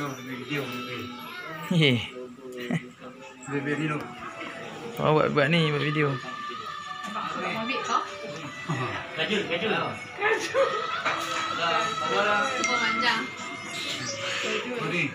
Video. Ye. Video. Buat ni buat video. Ambil kau. Kaju. Pemanjang. Ni.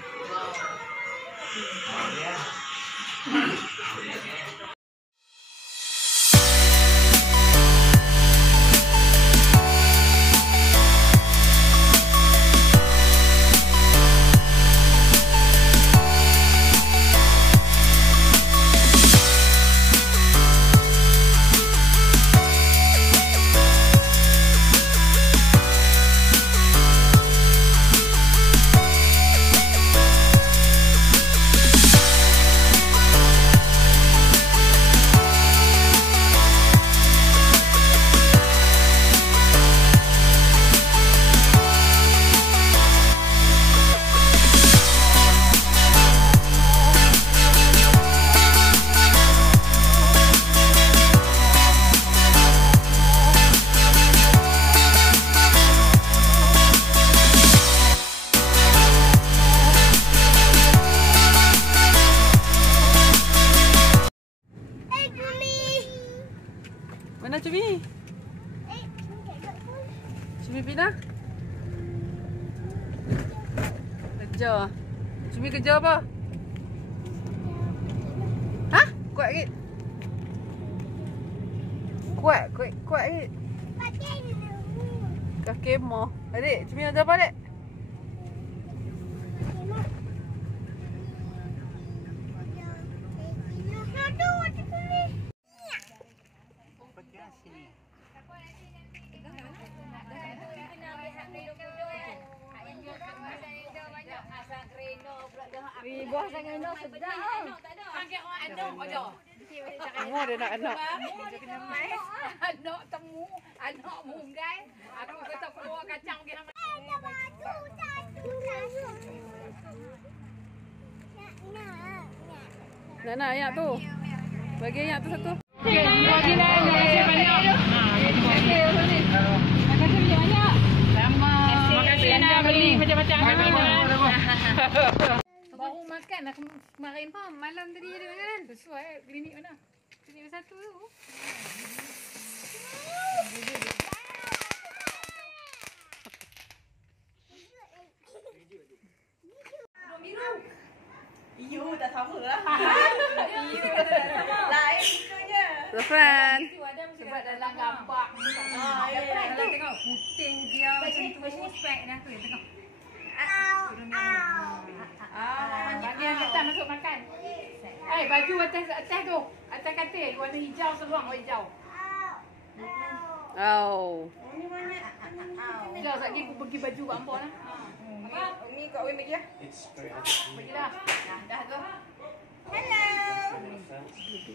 Mana Cumi? Cumi pindah? Kerja. Cumi kerja apa? Hah? Kuat sikit. Kuat sikit. Kaki moh. Adik, Cumi ada apa adik? Buah sangat enak sedap. Panggil orang anak aja. Semua dia nak anak. Anak temu, anak munggai. Aku kata keluar kacang pergi hang. Nak ayak tu. Bagi ayak tu satu. Bagi dah. Makasih banyak. Sama. Makasih nak beli macam-macam. Baru makan dah kemarin pun malam tadi ada makan. Sesuai klinik mana? Klinik satu tu. Biru. Iyo tak sama lah. Iyo lain sukanya. Sofran. Sebab dalam gambar. Dalam tengok putih dia macam tu macam spek dah tu tengok. Bagi yang ketan masuk makan. Baju atas tu. Atas katil warna hijau seluang hijau. Oh. Sekejap lagi aku pergi baju kat Ampon lah. Umi kat Wim bagi lah. Bagi dah. Dah tu. Hello.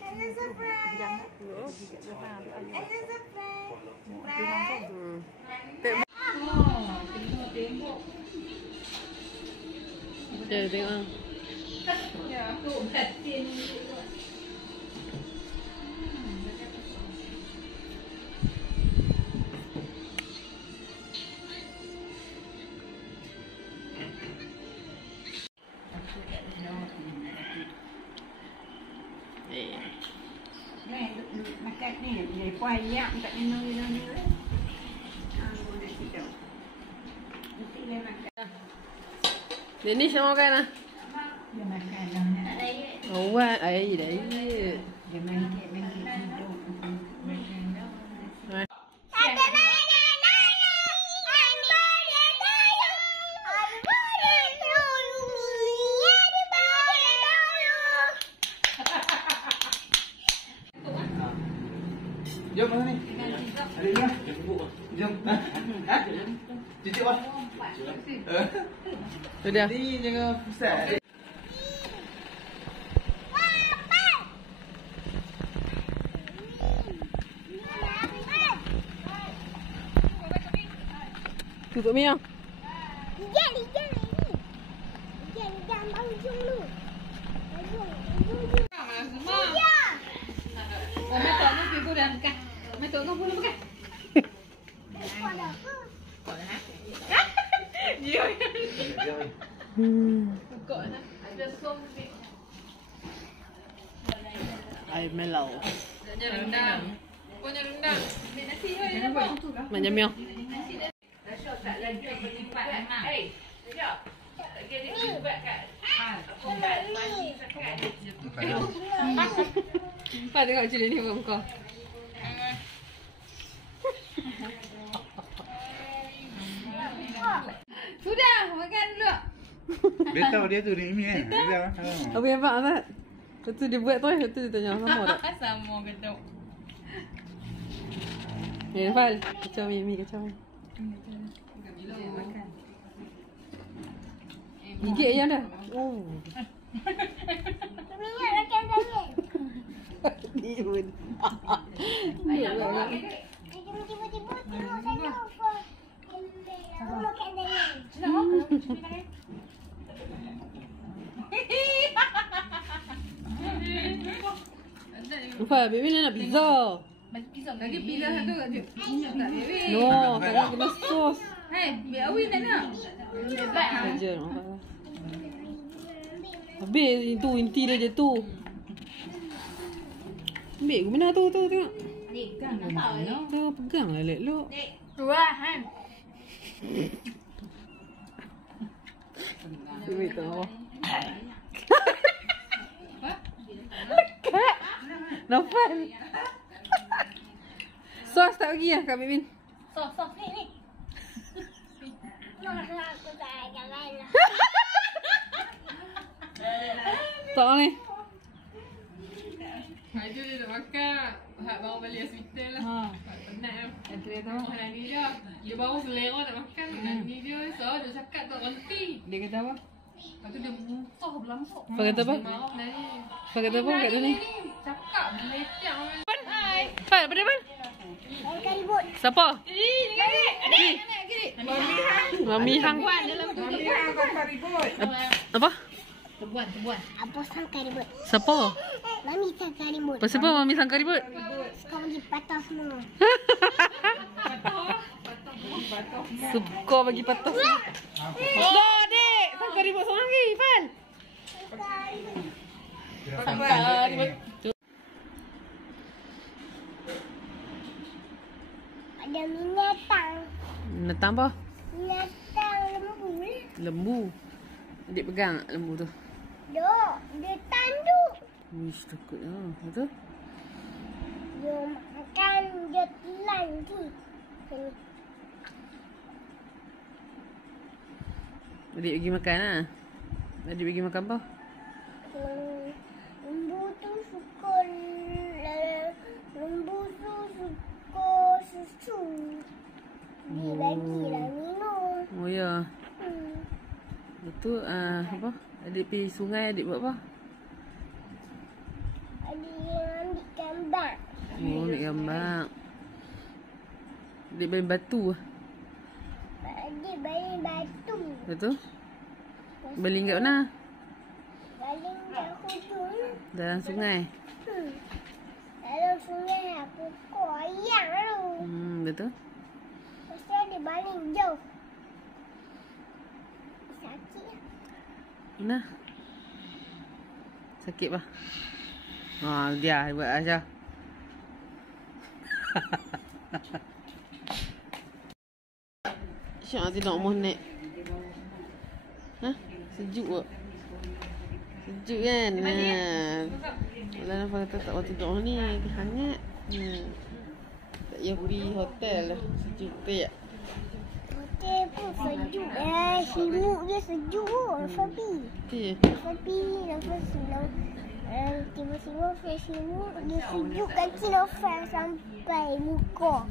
Hello Sofran. Hello Sofran. Tengok. Tengok. Ya, aku batin. Makan ni, dia payah tak minum ni. Boleh tidur. Nanti dia makan. Denish nak makan lah. Dia makan dah. Awak air dah. Dia mangkit tidur. Jom mana ni? Adik ni lah. Jom. Cucuk lah. Sudah. Ni jangan pusat. Tutup Mia. Kok nak ada som ni. Air melau. Jangan rendang. Pokoknya rendang. Nasi dia apa? Macam mio. Tak lagi berlipat anak. Sekejap. Tak kira dia lipat kat. Aku kat mandi sekat. Pak tengok macam ni buat muka. Sudah, makan dulu. Dia tahu dia tu ni kan. Dia tahu. Apa yang Pak Ahmad? Lepas tu dia buat tu, lepas tu dia tanya sama tak? Sama geduk. Ni Fal, kacau mi kacau mi. Gigit je dah. Oh. Minyak makan saya. Ni pun. Tiba-tiba tengok sana apa. Aku makan saya. Fal, baby nak pizza. Lagi pizza satu kat tu. Minyak tak baby. No, tak kena sos. Biar Awi tak nak. Hebat ah. Saja nampak. Habis itu inti dia je tu. Ambil ke mana tu tengok. Dah pegang lah elok. Tu lah kan. Wait tu apa? Nafal. Sos tak bagi lah Kak Mimin. Sos ni. Aku tak jalan lah. Tak ni. Haju dia nak makan. Hak baru balik hospital lah. Penat lah. Itu dia tahu. Nani dia. Dia baru selera nak makan. Nani dia. So dia cakap tak berhenti. Dia kata apa? Lepas tu dia muntah berlampuk. Fal kata apa? Dia marah Nani. Fal kata apa kat tu ni? Cakap melecak. Hai. Fal, apa dia Fal? Makan ribut. Siapa? Adik. Mami Hang. Mami hang kau tak ribut. Apa? Tebuan. Apa sangka ribut? Siapa? Mami sangka ribut. Pasal apa Mami sangka ribut? Kau pergi patah semua. Suka bagi patah. Oh, dek. Sangka ribut seorang lagi, Fal. Sangka ribut. Ada binatang. Binatang apa? Binatang lembu lah. Lembu. Adik pegang lembu tu. Dok, dia tanduk. Wish takut lah. Betul? Dia makan, dia telan tu. Sini. Adik pergi makan lah. Adik pergi makan apa? Lembu tu suka susu. Dia bagilah minum. Oh ya. Hmm. Betul apa? Adik pergi sungai, adik buat apa? Ada yang ambil gambar. Oh, ambil gambar. Adik main batu lah. Adik baling batu. Betul? Baling kat mana? Baling kat hujung. Dalam sungai. Dalam sungai aku koyak tu. Betul? Lepas tu dia baling jauh. Sakit lah. Mana? Sakit bah? Dia buat Aisyah. Syah tidak mau naik. Sejuk ke? Sejuk kan? Kalau nampak kata tak mau tidur ni, hangat. Tak payah pergi hotel lah. Sejuk tak? Hotel pun sejuk. Simuk dia sejuk. Fabi. Betul je? Fabi lepas silau. Tiba-tiba face simuk dia sejuk kaki Nofal sampai muka.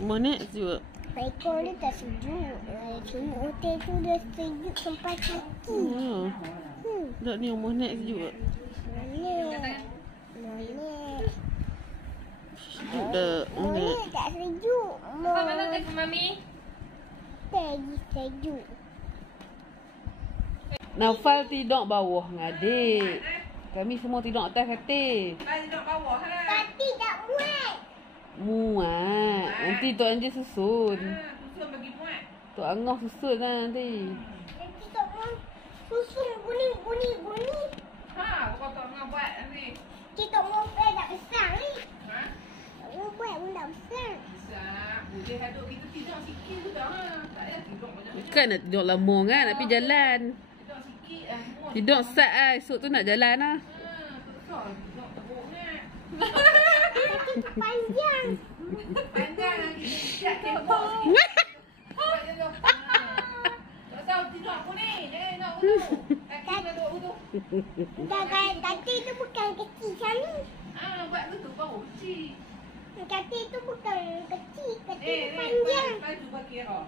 Mana sejuk? Ekor dia tak sejuk. Simuk hotel tu dia sejuk sampai kaki. Tak ni rumah naik sejuk tak? Mana? Sejuk tak? Mana tak sejuk. Apa mana telefon Mami? Lagi sejuk. Naufal tidur bawah dengan adik. Kami semua tidur atas katil. Duduk bawah lah. Tapi tak muat. Muat. Nanti Tok Anjir susun. Susun bagi muat. Tok Angah susun lah nanti. Kita mau susun kuning. Ha, kau tak nak buat nanti. Kita mau buat dah besar ni. Ha? Mau buat pun dah besar. Bisa. Boleh haduk kita tidur sikit sudah. Ha. Tak payah tidur banyak. Bukan nak tidur lama kan, nak pergi jalan. Tidur sikit lah semua. Tidur sat lah, esok tu nak jalan lah. Ha, besar tidur teruk ni. Panjang. Panjang lagi siap tembok sikit. Buat je tu. Ha. Tak tahu tidur aku ni. Jangan nak wudu. Kaki nak duduk wudu. Kaki tu bukan kecil macam ni. Ha, buat tu baru kecil. Kaki tu bukan kecil. Kaki tu Ni, panjang. lepas tu bagi kira.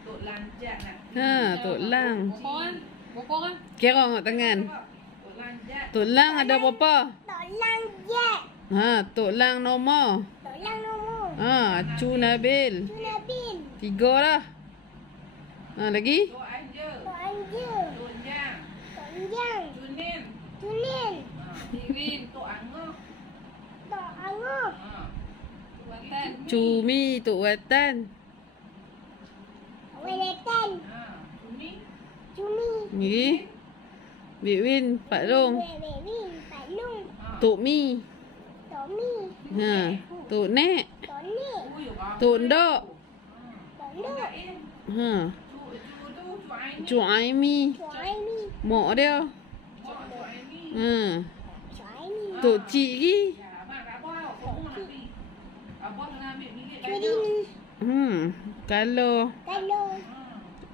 Tok lanjat nak. Ha, Tok Lang. Bokong kan? Kira kat tangan. Tok lanjat. Tok Lang ada berapa? Tolong jet. Ha, Tok Lang nombor. Tolong nombor. Ha, Acu Nabil. Tu Nabil. 3 lah. Ha, lagi? Tok Anja. Tok Anja. Tok Jang. Tok Jang. Junin. Junin. Ha, Irin. Tok Angah. Tok Angah. Ha. Watan. Cumi, Tok Watan. Weletan. Ha. Cumi. Cumi. Ni. Bik Win, Pak Long. Wewin. Pak Long. Ha. Tok Mi. Tok Mi. Ha, Tok Nek. Tok Nik. Ui, orang. Tok Ndok. Tok Tok Nuk. Dain. Ha, Cuk Aini. Cuk Aimi. Tok Aini. Mak dia. Cuk Aini. Ha, Tok Aini. Tok Cik lagi. Ya, abang kat abang tau. Kau nak pergi. Abang kena ambil bilik baju. Cudin. Kalau Kalau.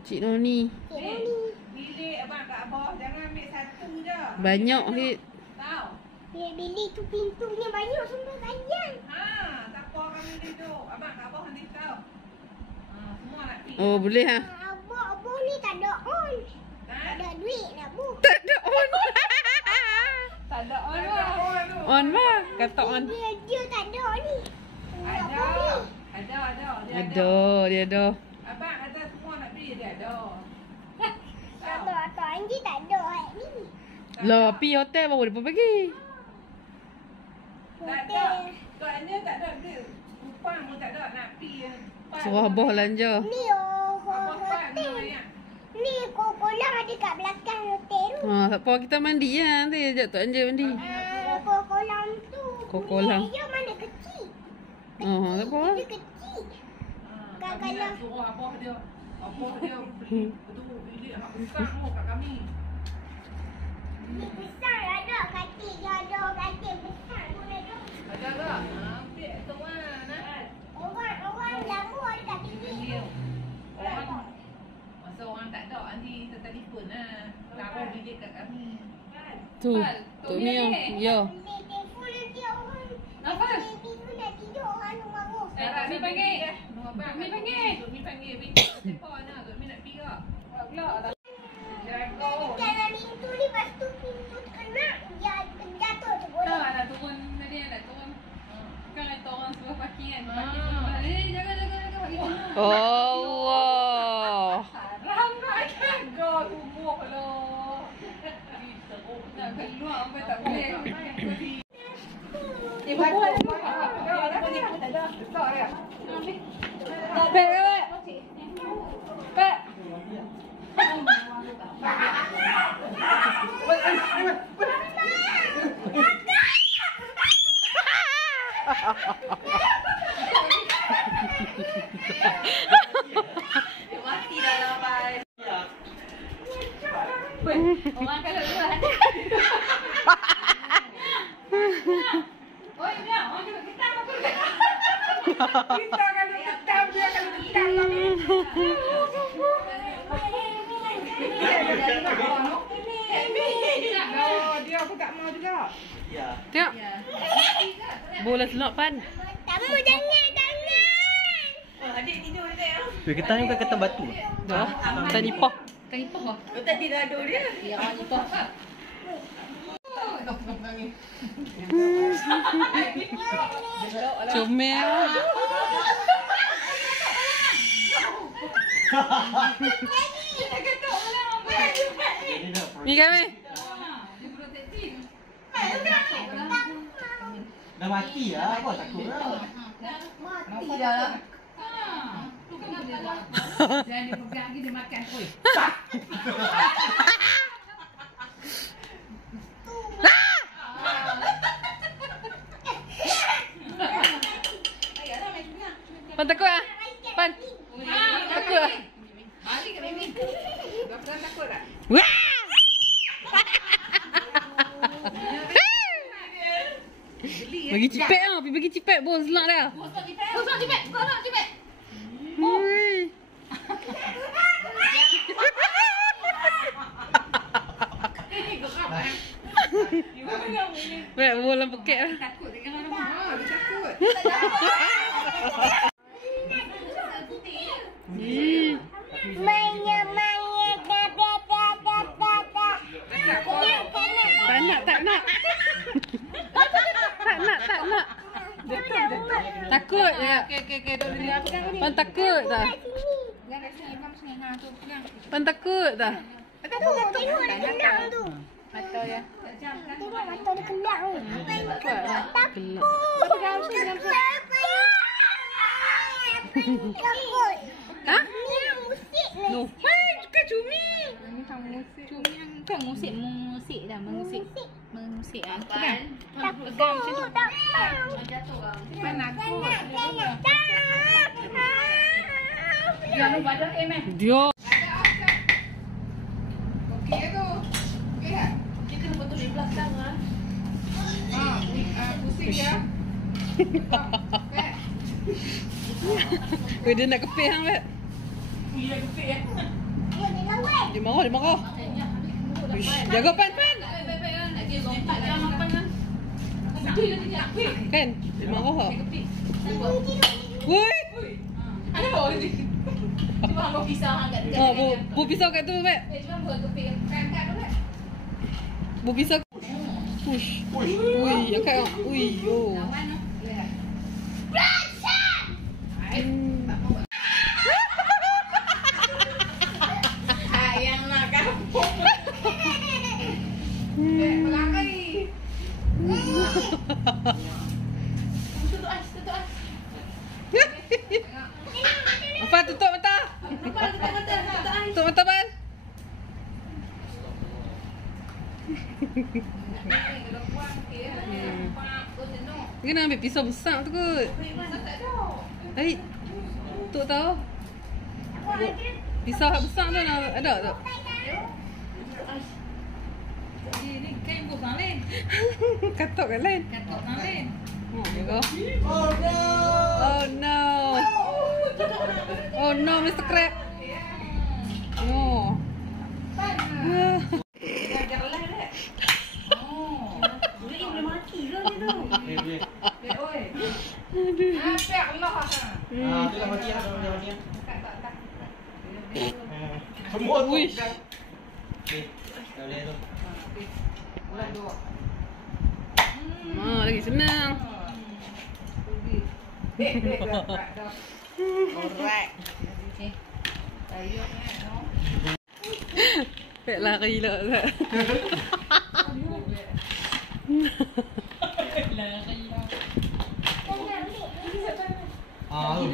Cik Noni. Cik Noni. Bilik abang kat abang. Jangan ambil satu je. Banyak hit. Tahu? Bilik tu pintunya banyak semua panjang. Ha, tak apa kami tidur. Abang kat abang nanti tahu. Ha, semua nak pergi. Oh, boleh ha. Abang ni tak ada on. Tak Ha? ada duit nak book. Tak ada on. Tak ada on Ada lah. orang tu. On lah. Kata on. Dia tak ada ni. Ada. Ada. Dia Ada, dia ada. Abang ada semua nak pergi dia ada. Abang Anji tak ada hari ni. Lah, pi hotel baru dia pergi. Tak ada. Tok Anja tak ada dia. Kupang pun tak ada nak pergi. Suruh abah belanja. Ni Abang pan hotel. banyak. Ni kolam ada kat belakang hotel tu. Ha, tak apa kita mandi lah nanti. Ajak Tok Anja mandi. Kolam tu. Kolam. Dia mana kecil. Oh, tak apa. Dia kecil. Kami nak suruh abah dia. Abah dia beli betul bilik anak besar tu kat kami. Ni besar ada katil. Dia ada katil besar pun ada. Ada tak? Ambil tuan nah. Orang lama ada kat bilik tu. Orang masa orang tak ada nanti kita telefon lah. Taruh bilik kat kami. Tu. Tok Mia. Ya. Bilik telefon nanti orang. Nafas. Baby tu nak tidur orang tu marah. Mi panggil. Mi panggil. Mi panggil. Bilik telefon lah. Mi nak pergi tak? Pula tak. Jaga. Jalan pintu ni, lepas tu pintu kena jatuh tu bola. Tak nak turun. Tadi nak turun. Kan ada orang suruh parking kan. Parking Ah. semua. Jaga parking semua. Allah. Ramai kan. Kau tubuh lah. Nak keluar sampai tak boleh. Mati dah lah, bye. Orang kalau keluar. Oh, ini orang kalau kita apa? Kita kalau ketam dia kalau ketam kami. Dia aku tak mau juga. Tengok. Bola selok pan. Tamu jangan. Adik tidur dia. Ketan ni bukan ketan batu. Dah. Tak nipah. Kan ipah lah. Tadi dah ada dia. Ya, orang ipah. Comel. Mi kami. Dah mati lah. Apa takut lah. Mati dah lah. Jangan dia pegang lagi, dia makan. Oi. Pan takut ah? Pan. Takut ah? Balik kat Mimi. Kau pernah takut tak? Wah! Bagi cipet ah, pergi bagi cipet bos selak dah. Kosong cipet. Kosong cipet. Oi. Weh, bola poket lah. Takut dengan orang. Dia takut. Manya, manya, da, da, da, da, da, da. Tak nak, tak nak. Tak nak. Takut je. Okey. Dia pegang ni. Pan takut tak? Pegang kat sini. Pegang sini. Ha, tu pegang. Pan takut tak? Tengok dia kendang tu. Mata ya. Tengok mata dia kendang tu. Gelap. Takut. Ha? Ni musik ni. No. Hei, juga cumi. Ini kan musik. Cumi yang kan musik dah. Mengusik. Pegang. Takut. Takut. Pan aku. Takut. Jangan badan meh. Dia. Okey tu. Okey tak? Dia kena betul di belakang ah. Pusing dia. Weh, dia nak kepih hang, Weh. Dia kepik ya. Dia marah. Uish, jaga pan. Baik-baik kan. Nak dia lompat kan makan kan. Kan? Dia marah tak? Kepik. Woi. Ada bawa ni. Cuma hang pisau hang kat dekat. Oh, bu pisau kat tu, Weh. Cuma buat kepik kan tu kan. Bu pisau. Uish. Ui, angkat ah. Ui, yo. Lawan tu. Lihat. Yang nak kampung. Pelanggai. Tutup ais. Apa tutup mata? Nampak tutup mata ais. Tutup mata, Pan. Kalau buang okey ya. Nampak tenok. Dia nak ambil pisau besar tu kot. Mana tak ada. Hai. Tok tahu. Pisau hak besar tu nak ada tak? Ni kain gosang lain. Katok kat lain. Katok sang lain. Oh, ya ke? Oh no. Oh no, Mr. Crab. Oh. Ajarlah dah. Oh. Boleh mati ke dia tu? Oi. Apa Allah ha. Tu dah mati dah. Tak. Semua tu. Wish. Okey. Dah boleh tu. Ulang dua. Lagi senang. Alright. Okay. Tayo no. Pek lari lah.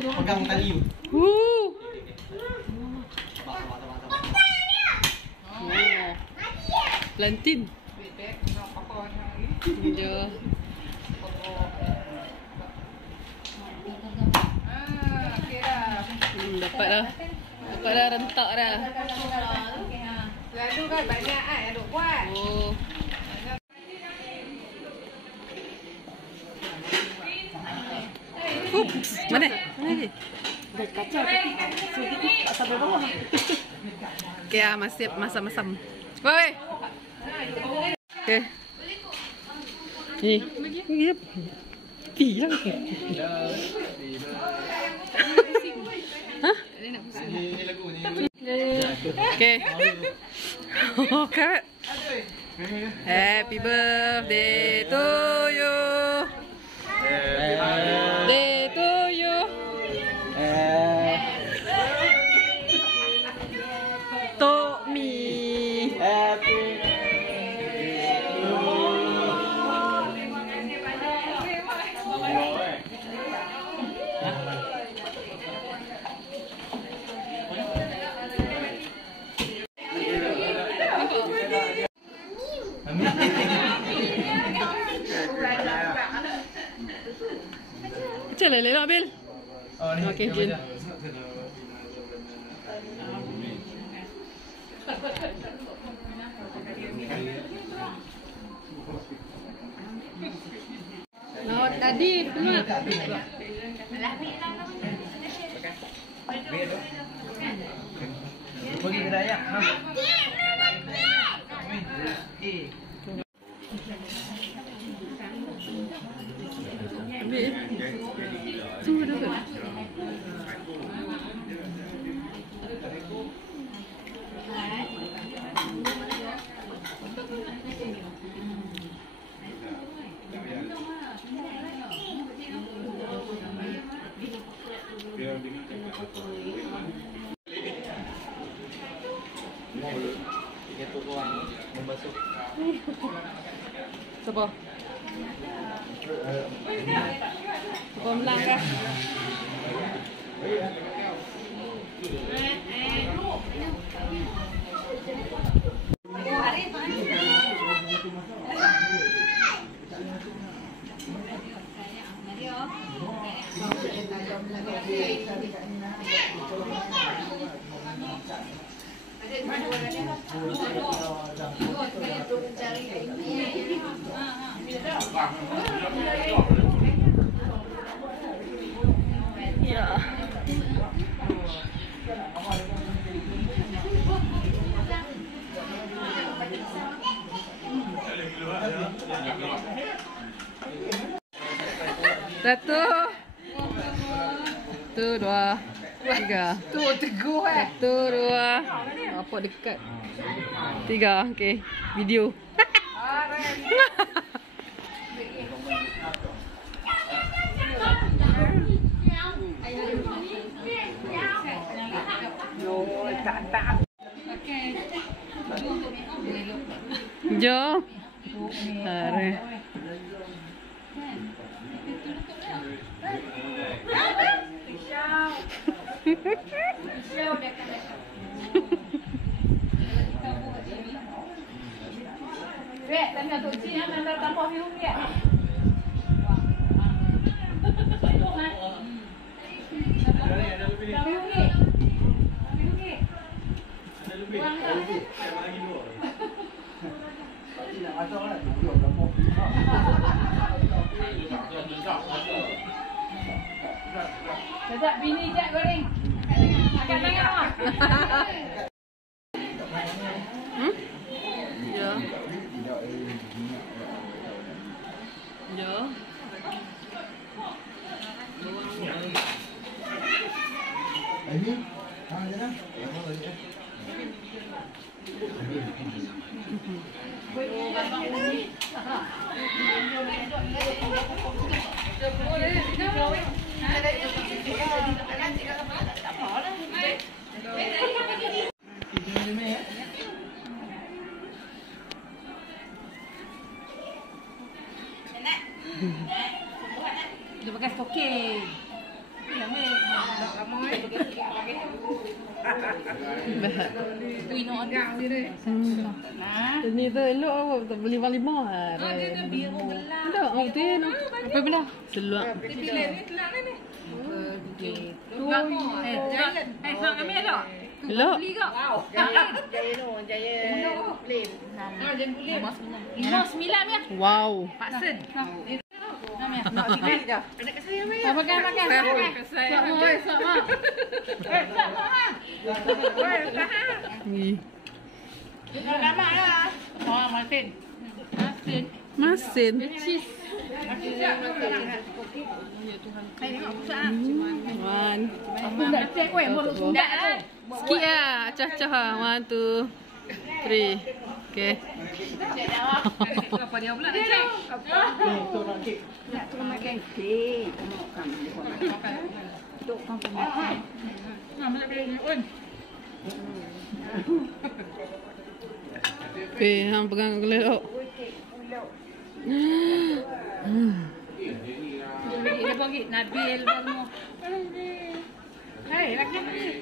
Tu pegang tali tu. Plantin. Je. Okey dah. Dapat dah. Dapat dah rentak dah. Lalu kan banyak kan yang duk buat. Oh. Mana? Mana lagi? Okay, masih masam-masam. Woi. Okay. Ni. Ni apa? Tiang. Hah? Ni lagu ni. Okay. Okay. Happy birthday to you. Day to you. To me. boleh lelok Bil. Oh, ni. Okey, Okey. Jin. No, tadi betul. Pergi kedai ayam. Ha. Ambil. Tu dah ke? Kita orang membasuh. Siapa? Siapa menang kah? Ya. Satu. Satu, dua, tiga. Tu teguh eh. Satu, dua. Apa dekat? Tiga. Okey. Video. Jom. Are. Rek, tanya tu Cik yang nak tambah view dia. Sekejap bini jap goreng. Akan tengok ah. Ya. Ya. Ini? Ha, jangan. Dia pakai stocking. Tu ino ada dia. Nah. Ini tu elok apa? Tak beli lima. Dia tu biru gelap. Ada orang tu no. Apa benda? Seluak. Dia pilih ni telak ni. Sang ambil tak? Elok. Beli kak? Jaya plain. Jangan boleh. 5.9 ya? Wow. Pak Sen. Nak tinggal dah. Ada kat saya weh. Makan. Sok mak. Sok mak. Ni. Dah lama dah. Oh, Martin. Masin. Cheese. One. Aku nak cek weh, mulut sundak tu. Sikit lah. Acah-acah lah. 1, 2, 3. Okay. Apa dia pula nak cek? Nak turun makan kek. Tengok kamu dia buat makan. Tok kamu makan. Boleh beli un. Okay, hang pegang kelelok. Dia panggil Nabil baru. Hei, lagi ni.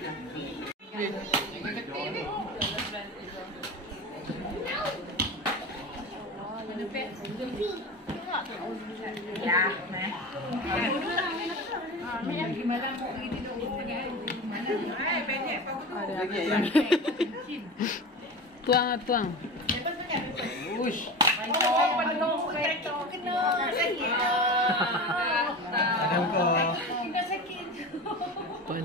Ya, nah. Tuang. Ush. Ada muka. Pun.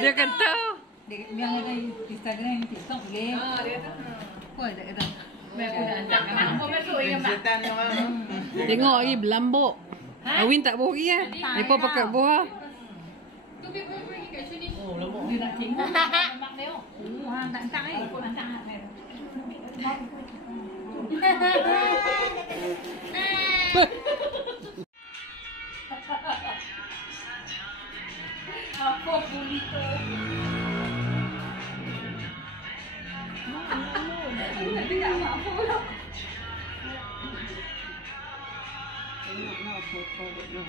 Dia kata. Yang ada Instagram, TikTok boleh. Dia tu. Kau ada kata. Setan yang mana? Tengok lagi berlambuk. Awin tak boh lagi Mereka pakai boh lah. Oh, lembut. Dia nak tengok. Mak dia. Tak ni. Apa boleh tu? Tak dengar mak apa pula. Tengok nak foto dia.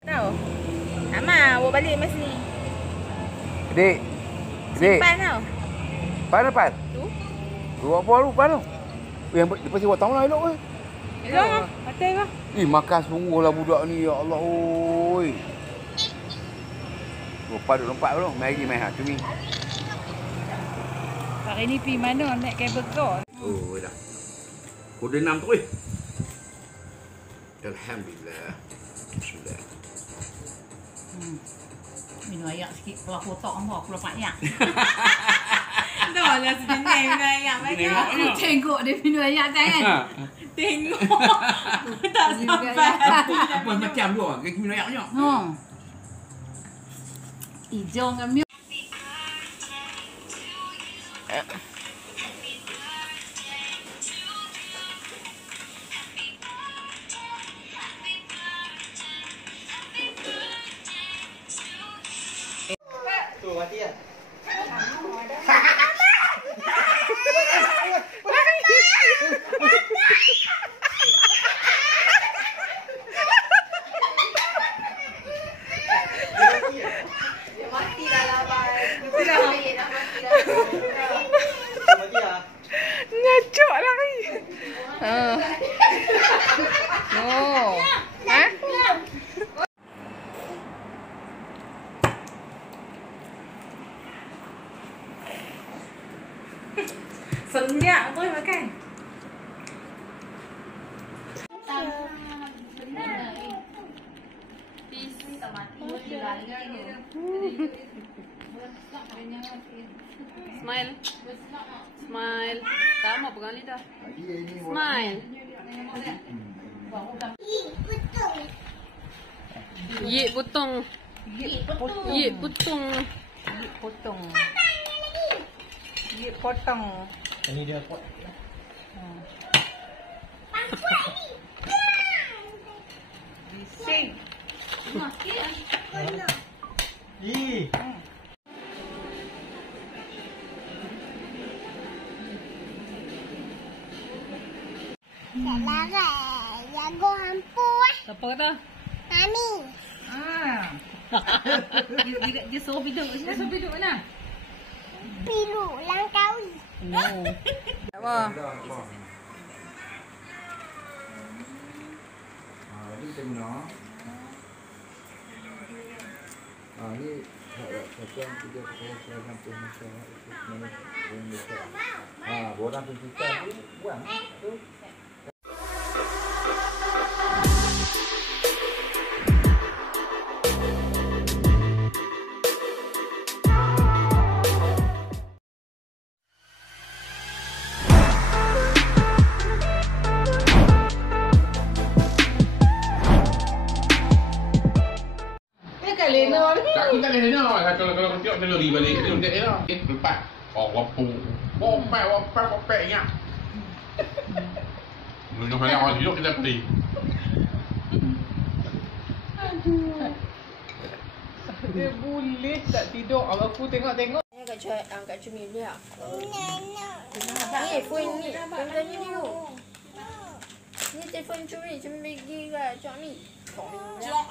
Tahu? Ama, bawa balik mas ni. Dik. Simpan tau. Pan. Tu? Tu apa lu pan tu? Yang lepas tu tahu lah elok Elok lah. Hotel lah. makan sungguhlah budak ni, ya Allah oi. Lupa duk lompat tu. Mari mai ha cumi. Hari ni pergi mana naik kabel car? Oh dah. Kode 6 tu Alhamdulillah. Bismillah. Minum air sikit keluar kotak aku lepas air. Dah lah sebenarnya minum air banyak. Aku tengok dia minum air kan. Tengok. Tak sampai. Apa macam tu? Kaki minum air banyak. Hijau dengan milk. Tu mati lah. Dia mati dah lah bye. Dah mati dah. Mati lah. Ngacok lagi. Oh. Ha? Senyap tu makan. Smile. Smile. Sama pegang lidah. Smile. Ye potong. Ye potong. Potong. Dia potong. Ini dia pot. Bising. Ih. Selamat. Jago hampu ah. Siapa kata? Mami. Dia suruh biduk. Dia suruh biduk mana? Pilu Langkawi. No. Apa? Ni kita guna. Ni macam kita pakai macam borang tu kita buang tu. Tak, kita boleh dengar. Kalau kau tengok dia lari balik, dia untuk dia lah. Lepas. Wapu. Wapek ingat. Minum banyak orang hidup kita pergi. Dia boleh tak tidur. Aku tengok-tengok. angkat cermin dia. No. Ni phone ni. Phone tadi dulu. Ni telefon curi bagi kat cok ni. Cok,